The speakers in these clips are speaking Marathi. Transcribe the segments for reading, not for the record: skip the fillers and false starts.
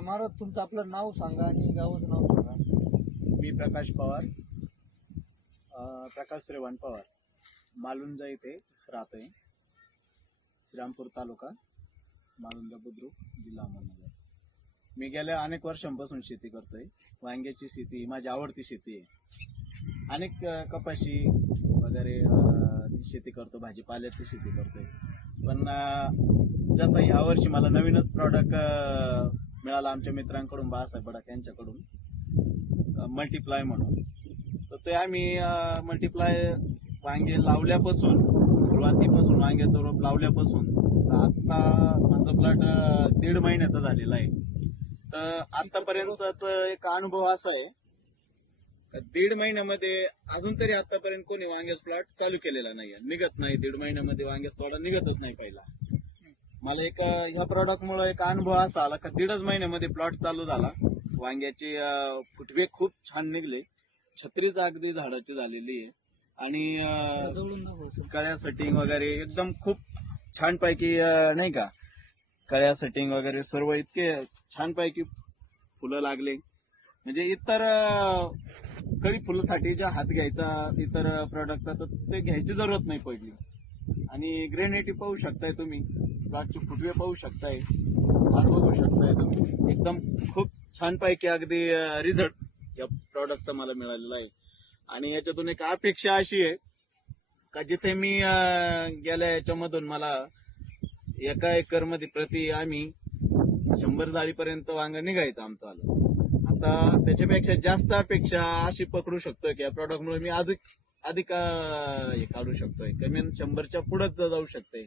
महाराज तुमचं आपलं नाव सांगा आणि गावाचं नाव सांगा. मी प्रकाश पवार, प्रकाश श्रेवण पवार, मालुंजा इथे राहतोय. श्रीरामपूर तालुका, मालुंजा बुद्रुक, जिल्हा अहमदनगर. मी गेल्या अनेक वर्षांपासून शेती करतोय. वांग्याची शेती ही माझी आवडती शेती आहे. अनेक कपाशी वगैरे शेती करतो, भाजीपाल्याची शेती करतोय. पण जसं यावर्षी मला नवीनच प्रॉडक्ट मिळाला आमच्या मित्रांकडून, बाळासाहेब बडाक यांच्याकडून, मल्टीप्लाय म्हणून. तर ते आम्ही मल्टीप्लाय वांगे लावल्यापासून, सुरुवातीपासून वांग्याचं रोप लावल्यापासून आता माझा प्लॉट 1.5 महिन्याचा झालेला आहे. तर आतापर्यंतचा एक अनुभव असा आहे का 1.5 महिन्यामध्ये अजून तरी आतापर्यंत कोणी वांग्याचा प्लॉट चालू केलेला नाहीये, निघत नाही. 1.5 महिन्यामध्ये वांग्याचा तोडा निघतच नाही पहिला. मला एक ह्या प्रॉडक्ट मुळे एक अनुभव असा आला का 1.5 महिन्यामध्ये प्लॉट चालू झाला. वांग्याची फुटवे खूप छान निघले, छत्रीच अगदी झाडाची झालेली आहे आणि कळ्या सेटिंग वगैरे एकदम खूप छान पैकी नाही का, कळ्या सेटिंग वगैरे सर्व इतके छान पैकी फुलं लागले. म्हणजे इतर कळी फुलासाठी जे हात घ्यायचा इतर प्रॉडक्टचा तर ते घ्यायची जरूरत नाही पडली. आणि ग्रेनेटी पाहू शकताय तुम्ही, प्लॉटचे फुटवे पाहू शकताय, झाड बघू शकताय तुम्ही. एकदम खूप छान पैकी अगदी रिझल्ट या प्रॉडक्टचा मला मिळालेला आहे. आणि याच्यातून एक अपेक्षा अशी आहे का जिथे मी गेल्या याच्यामधून मला एका एकर मध्ये प्रति आम्ही 100 जाळीपर्यंत वांग निघायचं आमचं आलं. आता त्याच्यापेक्षा जास्त अपेक्षा अशी पकडू शकतोय की या प्रॉडक्ट मुळे मी अधिक हे काढू शकतोय, कमी 100च्या पुढेच जाऊ शकते.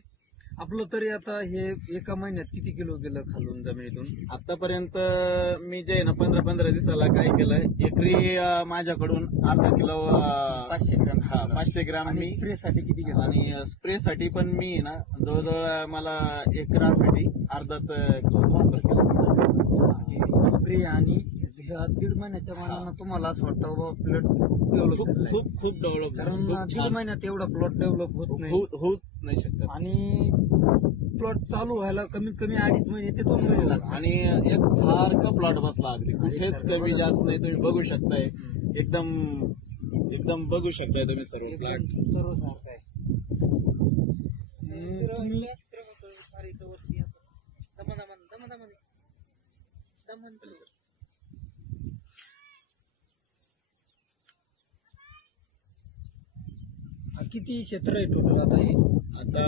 आपलं तरी आता हे एका महिन्यात किती किलो गेलं खालून जमिनीतून? आतापर्यंत मी जे ना 15-15 दिवसाला काय केलंय, एकरी माझ्याकडून अर्धा किलो 500 ग्राम. 500 ग्राम मी स्प्रे साठी किती गेलं? आणि स्प्रे साठी पण मी ना जवळजवळ मला एकरासाठी अर्धाच किलोचा वापर केला. स्प्रे आणि 1.5 महिन्याच्या मानानं तुम्हाला असं वाटतं बाबा प्लॉट डेव्हलप खूप डेव्हलप, कारण 1.5 महिन्यात एवढा प्लॉट डेव्हलप होत नाही, होत नाही शकत. आणि प्लॉट चालू व्हायला कमीत कमी 2.5 महिने ते 2 महिने लागतात. आणि एक सारखा प्लॉट बसला, अगदी कुठेच कमी जास्त नाही. तुम्ही बघू शकताय, एकदम बघू शकताय तुम्ही सर्व प्लॉट सर्व सारखं आहे. तुम्ही किती क्षेत्र आहे टोटल आता हे? आता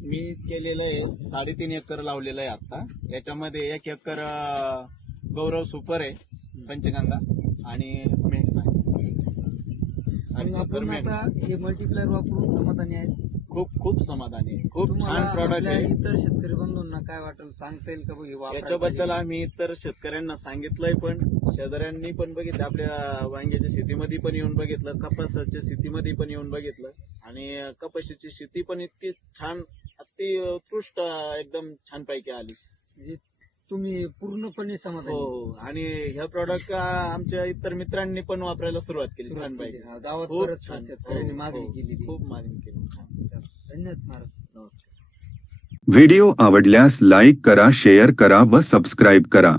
मी केलेलं आहे 3.5 एकर लावलेलं आहे. आता याच्यामध्ये 1 एकर गौरव सुपर आहे, पंचगंगा आणि मेघना आणि आपण आता हे मल्टीप्लायर वापरून समाधानी आहे? खूप समाधानी आहे. खूप छान प्रॉडक्ट आहे. इतर शेतकरी बंधूंना काय वाटेल सांगता येईल का? बघ याच्याबद्दल आम्ही इतर शेतकऱ्यांना सांगितलंय, पण शेजाऱ्यांनी पण बघितलं, आपल्या वांग्याच्या शेतीमध्ये पण येऊन बघितलं, कपासाच्या शेतीमध्ये पण येऊन बघितलं. आणि कपाशीची शेती पण इतकी छान, अति उत्कृष्ट एकदम छान पैकी आली. म्हणजे तुम्ही पूर्णपणे समाधानी? हो. आणि ह्या प्रॉडक्ट आमच्या इतर मित्रांनी पण वापरायला सुरुवात केली. छान पैकी गावात खूप बरंच छान. शेतकऱ्यांनी मागणी केली. खूप मागणी केली. धन्यवाद महाराज. नमस्कार. व्हिडिओ आवडल्यास लाईक करा, शेअर करा व सबस्क्राईब करा.